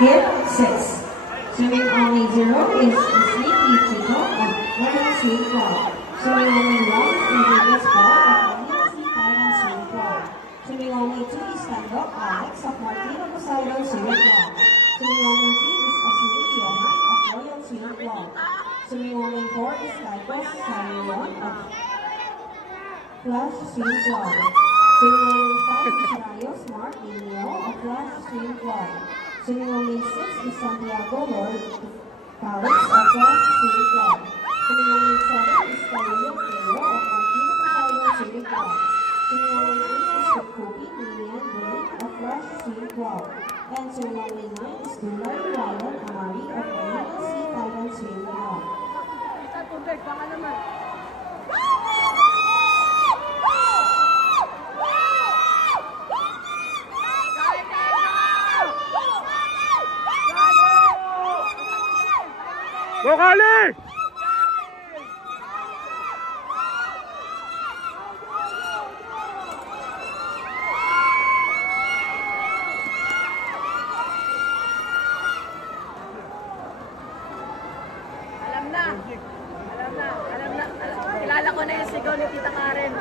Hit 6. Swimming only 0 is Sleepy Chico at Learn Swim Club. Swimming only 1 is Vegas Ball at Manila Sea Thailand Swim Club. Swimming only 2 is Stand Up Alex of Martina Poseidon Swimming Club. Swimming only 3 is Ashley Johan of Royal Swim Club. Swimming only 4 is Lycos Sarion of Flash Swim Club. Swimming only 5 is Rayo Smart Inyo of Flash Swim Club. Swimming only 6 is Santiago Lord Paris of Flash Swim Club. Swimming only 7 is Carolio Pedro of Martina Poseidon Swimming Club. Swimming only 8 is Kobe Lilian Green of Flash Swim Club. And swimming only 9 is Dulay Ryan Amari of Manila Sea Thailand Swim Club. Go Kali! Alam na. Kilala ko na yung sigaw ni Tita Karen.